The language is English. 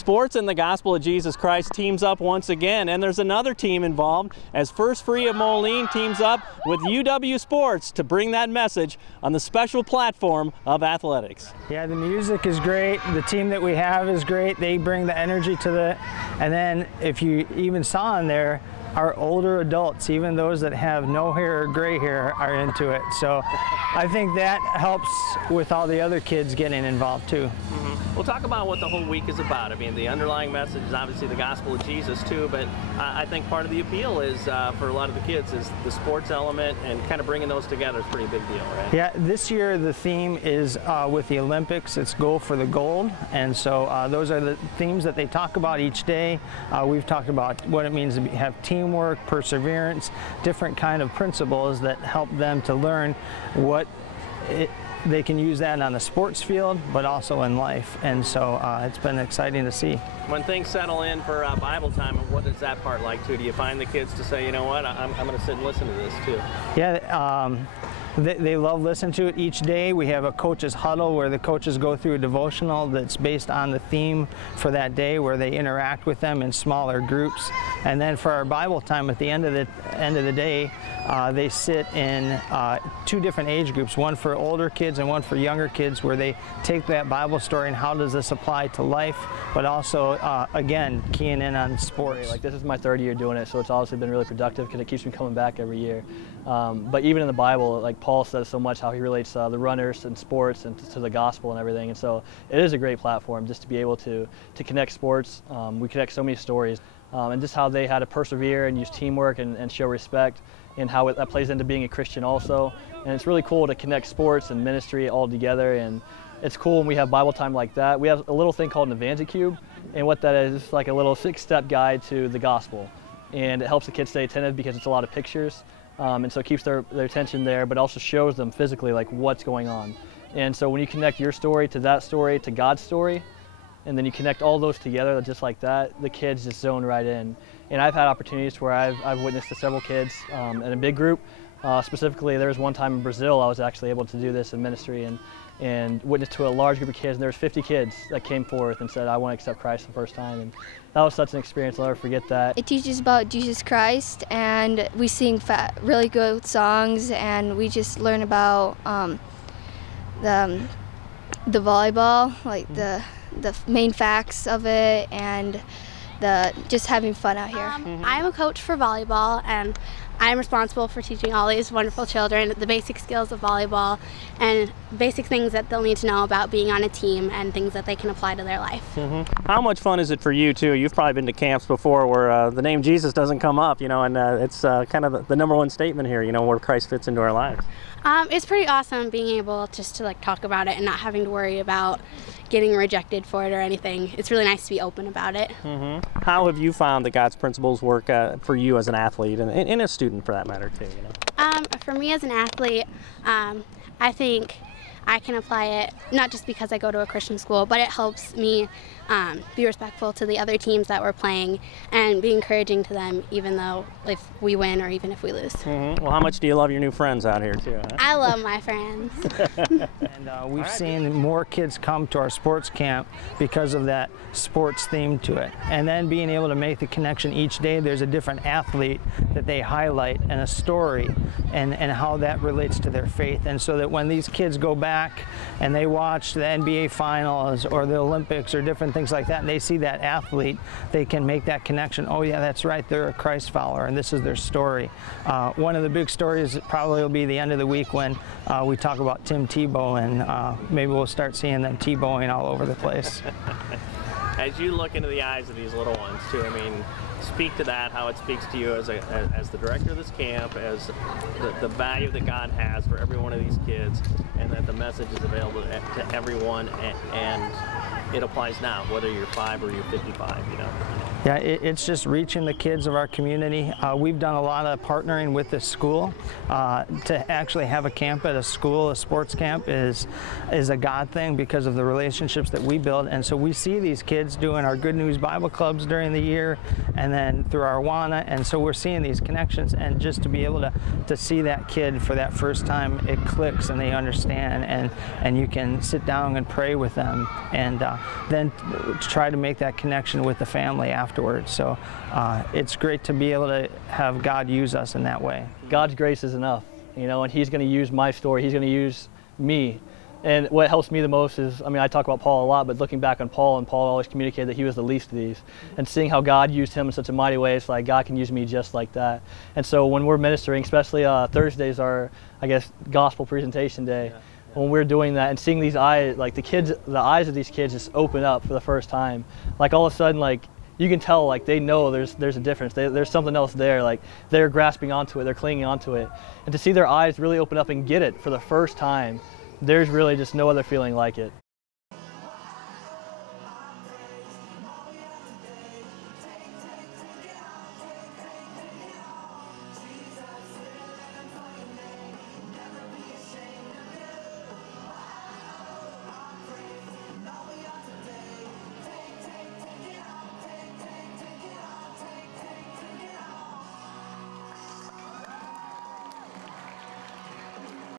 Sports and the Gospel of Jesus Christ teams up once again, and there's another team involved as First Free of Moline teams up with UW Sports to bring that message on the special platform of athletics. Yeah, the music is great. The team that we have is great. They bring the energy to the, and then if you even saw in there, our older adults, even those that have no hair or gray hair, are into it. So I think that helps with all the other kids getting involved too. We'll talk about what the whole week is about. I mean, the underlying message is obviously the gospel of Jesus too, but I think part of the appeal is for a lot of the kids is the sports element, and kind of bringing those together is a pretty big deal, right? Yeah, this year the theme is with the Olympics, it's Go for the Gold, and so those are the themes that they talk about each day. We've talked about what it means to have teamwork, perseverance, different kind of principles that help them to learn what they can use that on the sports field, but also in life. And so it's been exciting to see. When things settle in for Bible time, what is that part like too? Do you find the kids to say, you know what, I'm going to sit and listen to this too? Yeah, they love listening to it each day. We have a coach's huddle where the coaches go through a devotional that's based on the theme for that day, where they interact with them in smaller groups. And then for our Bible time at the end of the day, they sit in two different age groups, one for older kids and one for younger kids, where they take that Bible story and how does this apply to life, but also again keying in on sports. Like, this is my third year doing it, so it's obviously been really productive because it keeps me coming back every year. But even in the Bible, like Paul says so much how he relates the runners and sports and to the gospel and everything, and so it is a great platform just to be able to connect sports. We connect so many stories, and just how they had to persevere and use teamwork and show respect, and how that plays into being a Christian also. And it's really cool to connect sports and ministry all together, and it's cool when we have Bible time like that. We have a little thing called an Evangel Cube, and what that is like a little 6-step guide to the gospel, and it helps the kids stay attentive because it's a lot of pictures. And so it keeps their attention there, but also shows them physically like what's going on. And so when you connect your story to that story, to God's story, and then you connect all those together just like that, the kids just zone right in. And I've had opportunities where I've witnessed to several kids in a big group. Specifically, there was one time in Brazil I was actually able to do this in ministry and witness to a large group of kids, and there was 50 kids that came forth and said, I want to accept Christ the first time. And that was such an experience. I'll never forget that. It teaches about Jesus Christ, and we sing really good songs, and we just learn about the volleyball, like the main facts of it, and just having fun out here. I'm a coach for volleyball, and I'm responsible for teaching all these wonderful children the basic skills of volleyball and basic things that they'll need to know about being on a team and things that they can apply to their life. How much fun is it for you too? You've probably been to camps before where the name Jesus doesn't come up, you know, and it's kind of the #1 statement here, you know, where Christ fits into our lives. It's pretty awesome being able just to like talk about it and not having to worry about getting rejected for it or anything. It's really nice to be open about it. How have you found that God's principles work for you as an athlete and a student for that matter too? You know? For me as an athlete, I think I can apply it not just because I go to a Christian school, but it helps me be respectful to the other teams that we're playing and be encouraging to them, even though if we win or even if we lose. Well, how much do you love your new friends out here too? Huh? I love my friends. And we've seen more kids come to our sports camp because of that sports theme to it. And then being able to make the connection each day, there's a different athlete that they highlight and a story and how that relates to their faith. And so that when these kids go back and they watch the NBA finals or the Olympics or different things like that, and they see that athlete, they can make that connection. Oh yeah, that's right, they're a Christ follower and this is their story. One of the big stories probably will be the end of the week when we talk about Tim Tebow, and maybe we'll start seeing them Tebowing all over the place. As you look into the eyes of these little ones too, I mean, speak to that, how it speaks to you as the director of this camp, as the value that God has for every one of these kids, and that the message is available to everyone, and it applies now, whether you're 5 or you're 55, you know. Yeah, it's just reaching the kids of our community. We've done a lot of partnering with this school. To actually have a camp at a school, a sports camp, is a God thing because of the relationships that we build. And so we see these kids doing our Good News Bible clubs during the year, and then through our Awana, and so we're seeing these connections, and just to be able to see that kid for that first time, it clicks and they understand, and you can sit down and pray with them, and then try to make that connection with the family afterwards. So it's great to be able to have God use us in that way. God's grace is enough, you know, and He's going to use my story. He's going to use me. And what helps me the most is, I mean, I talk about Paul a lot, but looking back on Paul, and Paul always communicated that he was the least of these. And seeing how God used him in such a mighty way, it's like God can use me just like that. And so when we're ministering, especially Thursdays are, I guess, gospel presentation day. When we're doing that and seeing these eyes, like the eyes of these kids just open up for the first time. Like all of a sudden, like you can tell, like they know there's a difference. There's something else there. Like they're grasping onto it, they're clinging onto it. And to see their eyes really open up and get it for the first time, there's really just no other feeling like it.